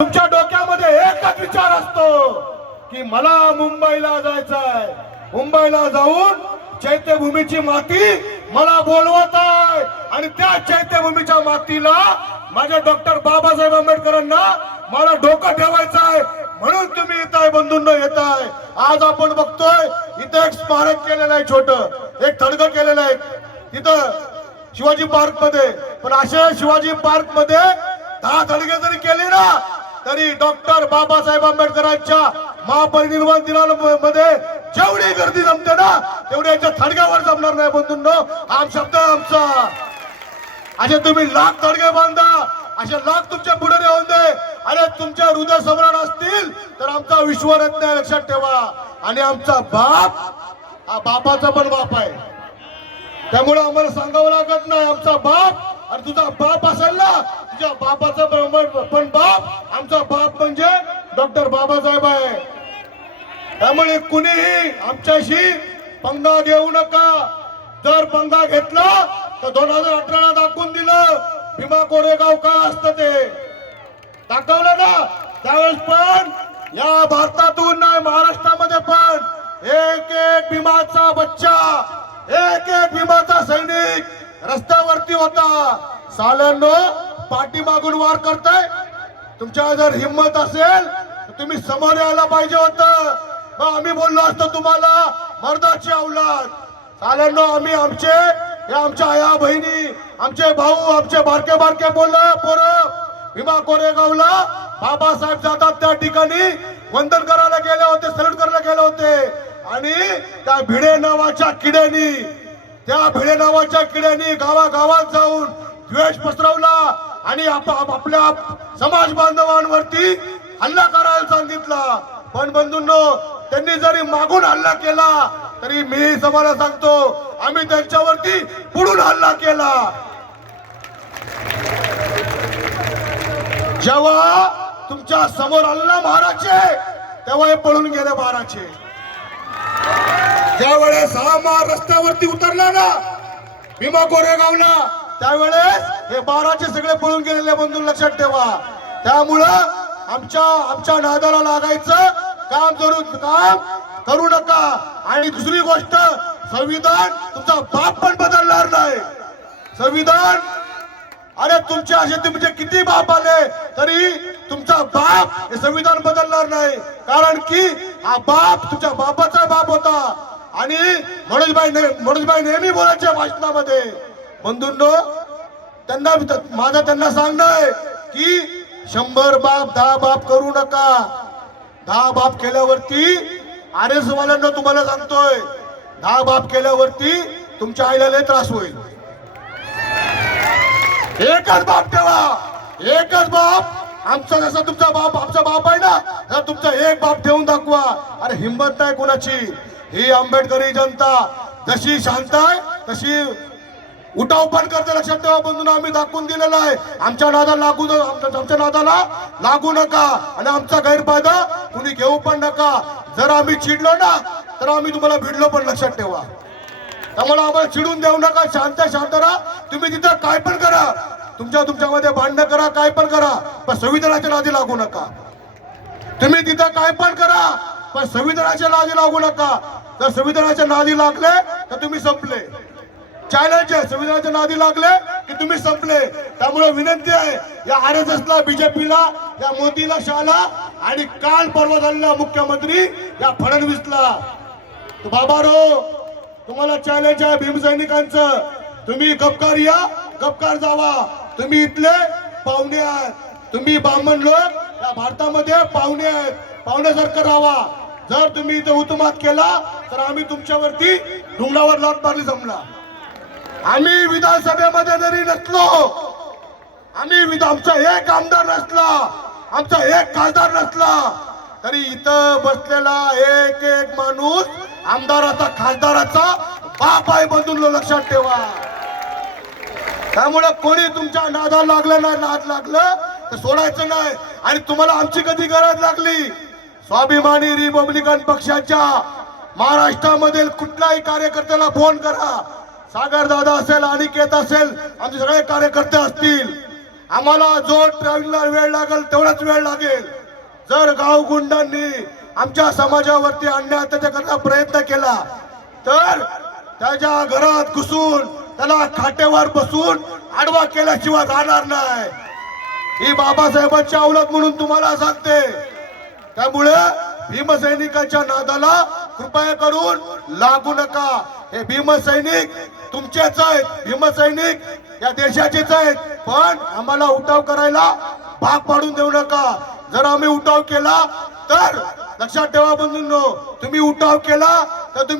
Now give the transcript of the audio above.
तुमच्या डोक्यामध्ये एकच विचार असतो की मला मुंबईला जायचंय. मुंबईला जाऊन चैत्यभूमीची माती मला बोलवत आहे. आणि त्या चैत्यभूमीच्या मातीला माझ्या डॉक्टर बाबासाहेब आंबेडकरांना मला डोकं ठेवायचं आहे. म्हणून तुम्ही येत आहे बंधूंना येत आहे. आज आपण बघतोय इथं एक स्मारक केलेलं आहे छोट. एक थडगं केलेलं आहे. तिथं शिवाजी पार्कमध्ये पण अशा शिवाजी पार्कमध्ये दहा थडगे जरी केले ना तरी डॉक्टर बाबासाहेब आंबेडकरांच्या महापरिनिर्वाण दिनामध्ये जेवढी गर्दी जमते ना तेवढी याच्या थडग्यावर जमणार नाही बंधूंनो. हा शब्द आमचा. असे तुम्ही लाख थडगे बांधा असे लाख तुमच्यापुढे राहून दे आणि तुमच्या हृदय सम्राट असतील तर आमचा विश्वरत्न लक्षात ठेवा. आणि आमचा बाप हा बापाचा पण बाप आहे. त्यामुळे आम्हाला सांगावं लागत नाही आमचा बाप आणि तुझा बाप असेल ना तुझ्या बापाचा पण बाप आमचा बाप म्हणजे डॉक्टर बाबासाहेब आहे. त्यामुळे कुणीही आमच्याशी पंगा घेऊ नका. जर पंगा घेतला तर दोन हजार अठराला दाखवून दिलं. भीमा कोरेगाव का असतं ते? दाखवलं ना? त्यावेळेस पण या भारतातून नाही महाराष्ट्रामध्ये पण एक एक भीमाचा बच्चा एक एक भीमाचा सैनिक रस्त्यावरती होता. साल्यांनो पाठीमागून वार करताय. तुमच्या जर हिंमत असेल तर तुम्ही समोर यायला पाहिजे होत. मग आम्ही बोललो असतो तुम्हाला मर्दाची औलाद. साल्यांनो आम्ही आमचे आमच्या आया बहिणी आमचे भाऊ आमचे बारके बारके बोल पोरं भीमा कोरेगावला बाबासाहेब जातात त्या ठिकाणी. वंदन करायला गेले होते सल्यूट करायला गेले होते. आणि त्या भिडे नावाच्या किड्यानी त्या भिडे नावाच्या किड्यानी गावागावात जाऊन द्वेष पसरवला आणि आप- आप- आपल्या समाज बांधवांवरती हल्ला करायला सांगितला. पण बंधूंनो त्यांनी जरी मागून हल्ला केला तरी मी समाला सांगतो आम्ही त्यांच्यावरती पुढून हल्ला केला. जेव्हा तुमच्यासमोर आला महाराजचे तेव्हा हे पळून गेले महाराजचे ज्या वेळेस हा रस्त्यावरती उतरला ना भीमा कोरेगावला त्यावेळेस हे बाराचे सगळे पळून गेलेले बंधू लक्षात ठेवा. त्यामुळं आमच्या आमच्या नादाला लागायचं काम जरूर काम करू नका. आणि दुसरी गोष्ट संविधान तुमचा बाप पण बदलणार नाही. संविधान अरे तुमचे असे तुमचे किती बाप आले तरी तुमचा बाप हे संविधान बदलणार नाही. कारण की हा बाप तुमच्या बापाचा बाप होता. आणि मनोजबाई ने- मनोजबाई नेहमी बोलायच्या भाषणामध्ये बंधूंनो त्यांना माझं त्यांना सांगणं आहे की शंभर बाप दहा बाप करू नका. दहा बाप केल्यावरती आर एस वाल्यांना तुम्हाला सांगतोय दहा बाप केल्यावरती तुमच्या आईला लय त्रास होईल. एकच बाप ठेवा. एकच बाप आमचा जसा तुमचा बाप आमचा बाप आहे ना तर तुमचा एक बाप ठेवून दाखवा. अरे हिंमत नाही कोणाची. ही आंबेडकरी जनता जशी शांत आहे तशी उठाव पण करते लक्षात ठेवा बंधून आम्ही दाखवून दिलेला आहे. आमच्या नादाला लागू आमच्या नादाला लागू नका. आणि आमचा गैरफायदा कुणी घेऊ पण नका. जर आम्ही चिडलो ना तर आम्ही तुम्हाला भिडलो पण लक्षात ठेवा. त्यामुळे आम्हाला चिडून देऊ नका. शांत शांत राहा. तुम्ही तिथं काय पण करा. तुमच्या तुमच्यामध्ये भांडणं करा काय पण करा पण संविधानाच्या नादी लागू नका. तुम्ही तिथं काय पण करा पण संविधानाच्या नादी लागू नका. जर संविधानाच्या नादी लागले तर तुम्ही संपले. चॅलेंज आहे संविधानाच्या नादी लागले की तुम्ही संपले. त्यामुळे विनंती आहे या आर एस एसला बीजेपीला या मोदीला शहाला आणि काल परवा झालेला मुख्यमंत्री या फडणवीसला. बाबा रो तुम्हाला चॅलेंज आहे भीमसैनिकांचं तुम्ही गपकार या गपकार जावा. तुम्ही इथले पाहुणे आहात. तुम्ही ब्राह्मण लोक या भारतामध्ये पाहुणे आहेत. पाहुण्यासारखं राहा. जर तुम्ही इथे उतमात केला तर आम्ही तुमच्यावरती डोंगरावर लॉट मारली जमला आम्ही विधानसभेमध्ये जरी नसलो आम्ही आमचा एक आमदार नसला आमचा एक खासदार नसला तरी इथं बसलेला एक एक माणूस आमदाराचा खासदाराचा बाप आहे बंधून लक्षात ठेवा. त्यामुळे कोणी तुमच्या नादा लागलं नाही नाद लागलं तर सोडायचं नाही. आणि तुम्हाला आमची कधी गरज लागली? स्वाभिमानी रिपब्लिकन पक्षाच्या महाराष्ट्रामधील कुठल्याही कार्यकर्त्याला फोन करा. सागर दादा असेल अनिकेत असेल आमचे सगळे कार्यकर्ते असतील. आम्हाला जो ट्रॅव्हलला वेळ लागेल तेवढाच वेळ लागेल. जर गाव गुंडांनी आमच्या समाजावरती अन्याय त्याच्याकरता प्रयत्न केला तर त्याच्या घरात घुसून त्याला खाटेवर बसून आडवा केल्याशिवाय राहणार नाही. ही बाबासाहेबांची अवलत म्हणून तुम्हाला सांगते. त्यामुळे भीमसैनिकांच्या नादाला कृपया करून लागू नका. हे भीमसैनिक तुमचेच आहेत. भीमसैनिक या देशाचेच आहेत. पण आम्हाला उठाव करायला भाग पाडून देऊ नका. जर आम्ही उठाव केला तर लक्षात ठेवा बंधूंनो तुम्ही उठाव केला तर तुम्ही